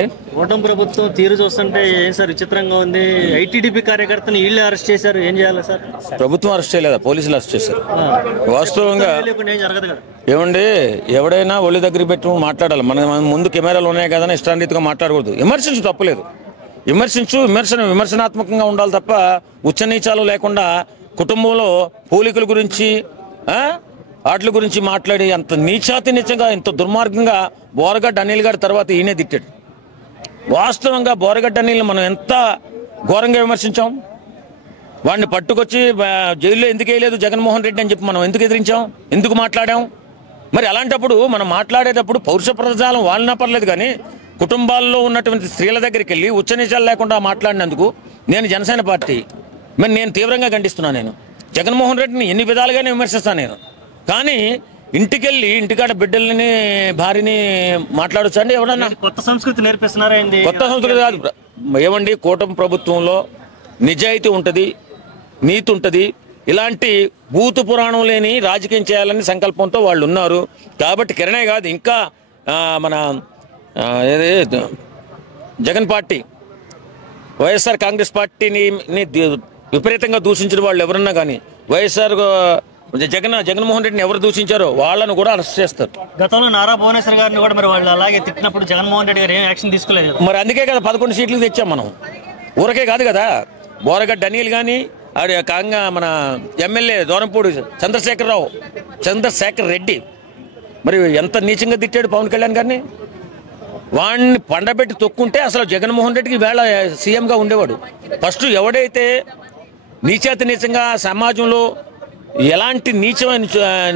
కూటమి ప్రభుత్వం తీరు చూస్తుంటే ఏం సార్ విచిత్రంగా ఉంది. ఐటీడీపీ కార్యకర్తను వీళ్ళే అరెస్ట్ చేశారు. ఏం చేయాలి సార్? ప్రభుత్వం అరెస్ట్ చేయలేదా, పోలీసులు అరెస్ట్ చేశారు. వాస్తవంగా ఏం జరగదు కదా. ఏమండి, ఎవడైనా ఒళ్ళు దగ్గర పెట్టి మాట్లాడాలి. మన ముందు కెమెరాలు ఉన్నాయి కదా, ఇష్టారీతిగా మాట్లాడకూడదు. విమర్శించు, తప్పులేదు. విమర్శనాత్మకంగా ఉండాలి తప్ప ఉచ్చనీచాలు లేకుండా కుటుంబంలో పోలికల గురించి వాటి గురించి మాట్లాడి అంత నీచాతి నీచంగా ఇంత దుర్మార్గంగా బోరగడ్డ అనిల్ గారి తర్వాత ఈయనే తిట్టాడు. వాస్తవంగా బోరగడ్డ అనిల్ని మనం ఎంత ఘోరంగా విమర్శించాం. వాడిని పట్టుకొచ్చి జైల్లో ఎందుకు వేయలేదు జగన్మోహన్ రెడ్డి అని చెప్పి మనం ఎందుకు ఎదిరించాం, ఎందుకు మాట్లాడాం? మరి అలాంటప్పుడు మనం మాట్లాడేటప్పుడు పౌరుష ప్రజాలం వాళ్ళనా పర్లేదు, కానీ కుటుంబాల్లో ఉన్నటువంటి స్త్రీల దగ్గరికి వెళ్ళి ఉచ్చనీచాలు లేకుండా మాట్లాడినందుకు నేను జనసేన పార్టీ మరి నేను తీవ్రంగా ఖండిస్తున్నాను. నేను జగన్మోహన్ రెడ్డిని ఎన్ని విధాలుగానే విమర్శిస్తాను నేను, కానీ ఇంటికెళ్ళి ఇంటికాడ బిడ్డల్ని భార్యని మాట్లాడొచ్చు అండి ఎవరన్నా? కొత్త సంస్కృతి నేర్పిస్తున్నారా? కొత్త సంస్కృతి కాదు ఏమండి. కూటమి ప్రభుత్వంలో నిజాయితీ ఉంటుంది, నీతి ఉంటుంది. ఇలాంటి భూత పురాణం లేని రాజకీయం చేయాలని సంకల్పంతో వాళ్ళు ఉన్నారు. కాబట్టి కిరణే కాదు, ఇంకా మన జగన్ పార్టీ, వైఎస్ఆర్ కాంగ్రెస్ పార్టీని విపరీతంగా దూషించిన వాళ్ళు ఎవరన్నా కానీ వైఎస్ఆర్ జగన్మోహన్ రెడ్డిని ఎవరు దూషించారో వాళ్ళను కూడా అరెస్ట్ చేస్తారు. గతంలో నారా భువనేశ్వర్ గారిని కూడా మరి వాళ్ళు అలాగే తిట్టినప్పుడు జగన్మోహన్ రెడ్డి గారు ఏం యాక్షన్ తీసుకోలేదు. మరి అందుకే కదా 11 సీట్లు తెచ్చాం మనం. ఊరకే కాదు కదా. బోరగడ్డ అనిల్ కానీ కాంగా మన ఎమ్మెల్యే దూరంపూడి చంద్రశేఖర్ రెడ్డి మరి ఎంత నీచంగా తిట్టాడు పవన్ కళ్యాణ్ గారిని. వాడిని పండబెట్టి తొక్కుంటే అసలు జగన్మోహన్ రెడ్డికి వేళ సీఎంగా ఉండేవాడు. ఫస్ట్ ఎవడైతే నీచంగా సమాజంలో ఎలాంటి నీచమైన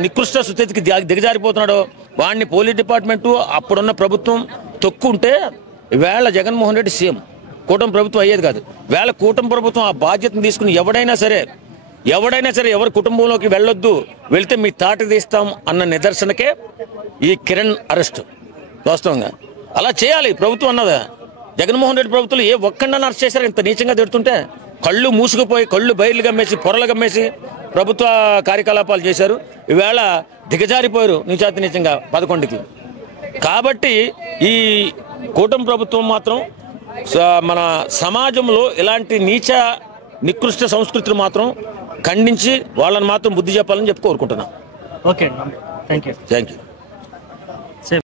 నికృష్ట స్థితికి దిగజారిపోతున్నాడో వాడిని పోలీస్ డిపార్ట్మెంటు అప్పుడున్న ప్రభుత్వం తొక్కుంటే వేళ జగన్మోహన్ రెడ్డి సీఎం, కూటమి ప్రభుత్వం అయ్యేది కాదు. వేళ కూటమి ప్రభుత్వం ఆ బాధ్యతను తీసుకుని ఎవడైనా సరే ఎవరి కుటుంబంలోకి వెళ్ళొద్దు, వెళ్తే మీ తాట తీస్తాం అన్న నిదర్శనకే ఈ కిరణ్ అరెస్ట్. వాస్తవంగా అలా చేయాలి ప్రభుత్వం అన్నదా. జగన్మోహన్ రెడ్డి ప్రభుత్వం ఏ ఒక్కడన్నా అరెస్ట్ చేశారు ఇంత నీచంగా తిడుతుంటే? కళ్ళు మూసుకుపోయి కళ్ళు బయలు గమ్మేసి పొరలు గమ్మేసి ప్రభుత్వ కార్యకలాపాలు చేశారు. ఈవేళ దిగజారిపోయారు నీచాతి 11కి. కాబట్టి ఈ కూటమి ప్రభుత్వం మాత్రం మన సమాజంలో ఇలాంటి నికృష్ట సంస్కృతిని మాత్రం ఖండించి వాళ్ళని మాత్రం బుద్ధి చెప్పాలని చెప్పి కోరుకుంటున్నాం. Okay, thank you.